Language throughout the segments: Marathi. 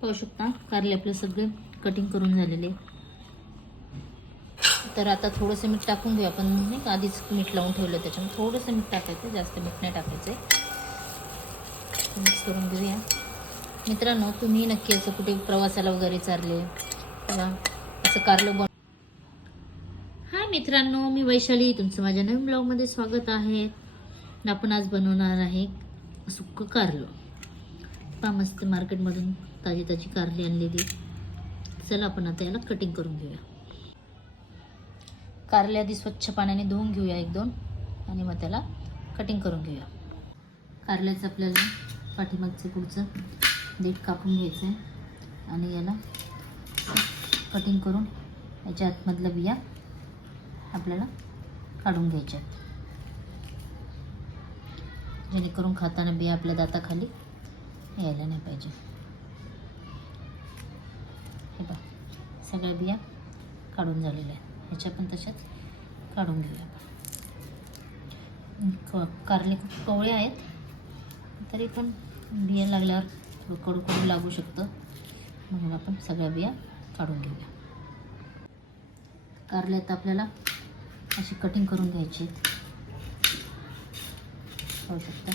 पाहू शकता. कारले आपले सगळे कटिंग करून झालेले. तर आता थोडंसं मीठ टाकून घेऊ आपण नाही का? आधीच मीठ लावून ठेवलं त्याच्यामुळे थोडंसं मीठ टाकायचं जास्त मीठ नाही टाकायचं. मिक्स करून घेऊया. मित्रांनो तुम्ही नक्की असं कुठे प्रवासाला वगैरे चालले? किंवा असं कारलं बन हाय मित्रांनो मी वैशाली. तुमचं माझ्या नवीन ब्लॉगमध्ये स्वागत आहे. आपण आज बनवणार आहे सुक्क कारलं. पा मस्त मार्केटमधून ताजी ताजी कारली आणलेली. चला आपण आता याला कटिंग करून घेऊया. कारले आधी स्वच्छ पाण्याने धुवून घेऊया एक दोन आणि मग त्याला कटिंग करून घेऊया. कारल्याचं आपल्याला पाठीमागचं पुढचं देठ कापून घ्यायचं आहे आणि याला कटिंग करून याच्या आतमधल्या बिया आपल्याला काढून घ्यायच्या. जेणेकरून खाताना बिया आपल्या दाताखाली यायला नाही पाहिजे हे बघ सगळ्या बिया काढून झालेल्या आहेत. ह्याच्या पण तशाच काढून घेऊया आपण. क- कारले खूप कवळे आहेत. तरी पण बिया लागल्यावर थोडं कडू कडू लागू शकतं. म्हणून आपण सगळ्या बिया काढून घेऊया. कारल्यात आपल्याला अशी कटिंग करून घ्यायची आहेत. पाहू शकता.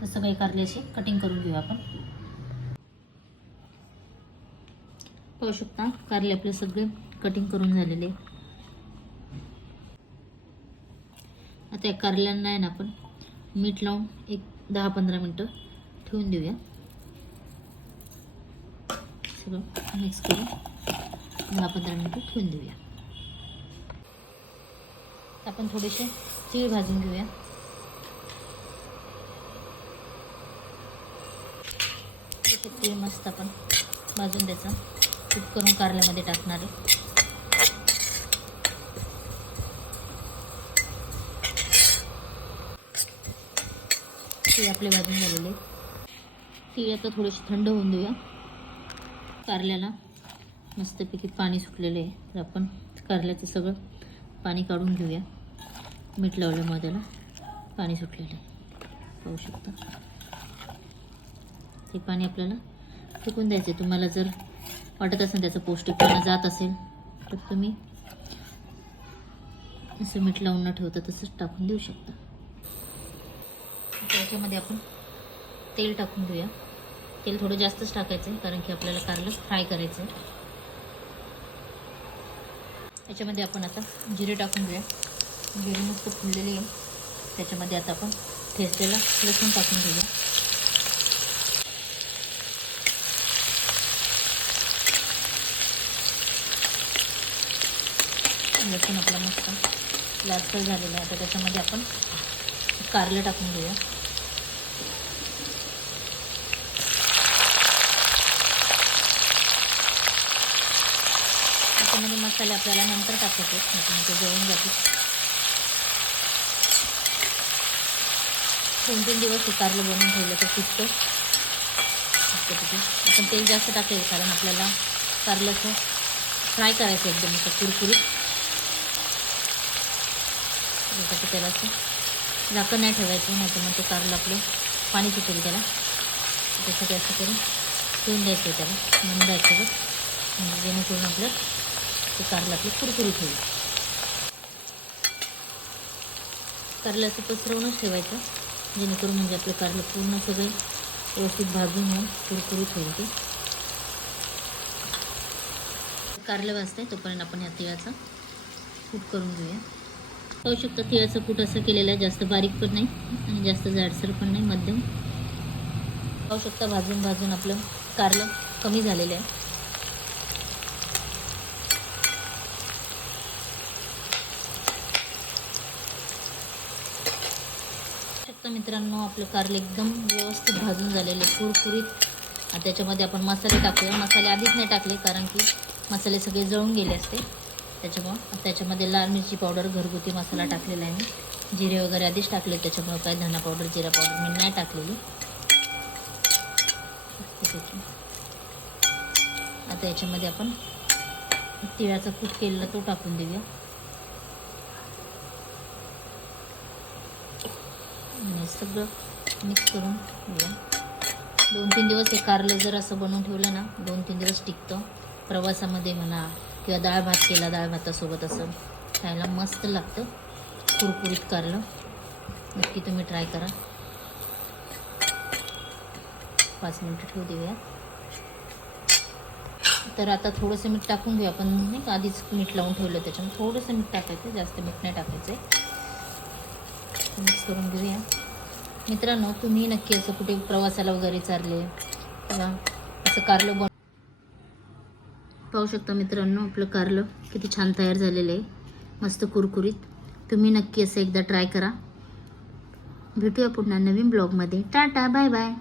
तर सगळे कारले असे कटिंग करून घेऊ आपण. पाहू शकता कारले आपले सगळे कटिंग करून झालेले आता या कारल्यांना आहे ना आपण मीठ लावून एक दहा पंधरा मिनटं ठेवून देऊया. सगळं मिक्स करून दहा पंधरा मिनटं ठेवून देऊया. आपण थोडेसे तीळ भाजून घेऊया. त्याचे मस्त आपण. भाजून द्यायचं. कूट करून कारल्यामध्ये टाकणार आहे. तीळ आपले भाजून झालेले. ती आता थोडीशी थंड होऊन देऊया. कारल्याला मस्तपैकी पाणी सुटलेलं आहे. तर आपण कारल्याचं सगळं पाणी काढून घेऊया. मीठ लावल्यामुळे त्याला पाणी सुटलेलं आहे. पाहू शकता. ते पाणी आपल्याला फेकून द्यायचं तुम्हाला जर वाटत असेल त्याचं पौष्टिकपणा जात असेल तर तुम्ही असं मीठ लावून न ठेवता तसंच टाकून देऊ शकता. त्याच्यामध्ये आपण तेल टाकून घेऊया तेल थोडं जास्तच टाकायचं आहे कारण की आपल्याला कारलं फ्राय करायचं आहे त्याच्यामध्ये आपण आता जिरे टाकून घेऊया जिरे मस्त फुललेले आहे. त्याच्यामध्ये आता आपण ठेचलेला लसूण टाकून घेऊया लसूण आपला मस्त लालसर झालेला आहे. आता त्याच्यामध्ये आपण कारलं टाकून घेऊया. त्याच्यामध्ये मसाले आपल्याला नंतर टाकायचे म्हणजे ते जळून जातील. दोन तीन दिवस हे कारलं बनवून ठेवलं तर टिकतं आपण तेल जास्त टाकले कारण आपल्याला कारल्याचं फ्राय करायचं एकदम असं कुरकुरीत. त्यासाठी त्याला. झाकं झाकण नाही ठेवायचं नाही तर मग ते कारलं आपलं पाणी सुटेल त्याला. त्यासाठी असं करून ठेवून द्यायचं त्याला. मंद याच्यावर म्हणजे जेणेकरून आपलं ते कारलं आपलं कुरकुरीत होईल. कारल्याचं पसरवूनच ठेवायचं. जेणेकरून म्हणजे आपलं कारलं पूर्ण सगळे व्यवस्थित भाजून होऊन कुरकुरीत होईल ते. कारलं वाजतंय तोपर्यंत आपण या तिळाचा कूट करून घेऊया. पाहू शकता तिळाचं कूट असं केलेलं आहे. जास्त बारीक पण नाही आणि जास्त जाडसर पण नाही मध्यम. पाहू शकता भाजून भाजून आपलं कारलं कमी झालेलं आहे. शकता मित्रांनो आपलं कारलं एकदम व्यवस्थित भाजून झालेलं आहे कुरकुरीत. आणि त्याच्यामध्ये आपण मसाले टाकूया. मसाले आधीच नाही टाकले कारण की मसाले सगळे जळून गेले असते. त्याच्यामुळं. त्याच्यामध्ये लाल मिरची पावडर घरगुती मसाला टाकलेला आहे जिरे वगैरे आधीच टाकले त्याच्यामुळं काय धना पावडर जिरा पावडर मी नाही टाकलेली. आता याच्यामध्ये आपण तिळाचा कूट केलेला तो टाकून देऊया. आणि सगळं मिक्स करून घेऊया. दोन तीन दिवस हे कारलं जर असं बनवून ठेवलं ना दोन तीन दिवस टिकतं. प्रवासामध्ये म्हणा किंवा डाळ भात केला डाळ भातासोबत असं खायला मस्त लागतं. कुरकुरीत कारलं नक्की तुम्ही ट्राय करा. पाच मिनटं ठेवू देऊया. तर आता थोडंसं मीठ टाकून घेऊ आपण नाही का? आधीच मीठ लावून ठेवलं त्याच्यामुळे थोडंसं मीठ टाकायचं जास्त मीठ नाही टाकायचं. मिक्स करून घेऊया. मित्रांनो तुम्ही नक्की असं कुठे प्रवासाला वगैरे चालले किंवा असं कारलं पाहू शकता मित्रांनो आपलं कारलं किती छान तयार झालेलं आहे. मस्त कुरकुरीत. तुम्ही नक्की असं एकदा ट्राय करा. भेटूया पुन्हा नवीन ब्लॉगमध्ये टाटा बाय बाय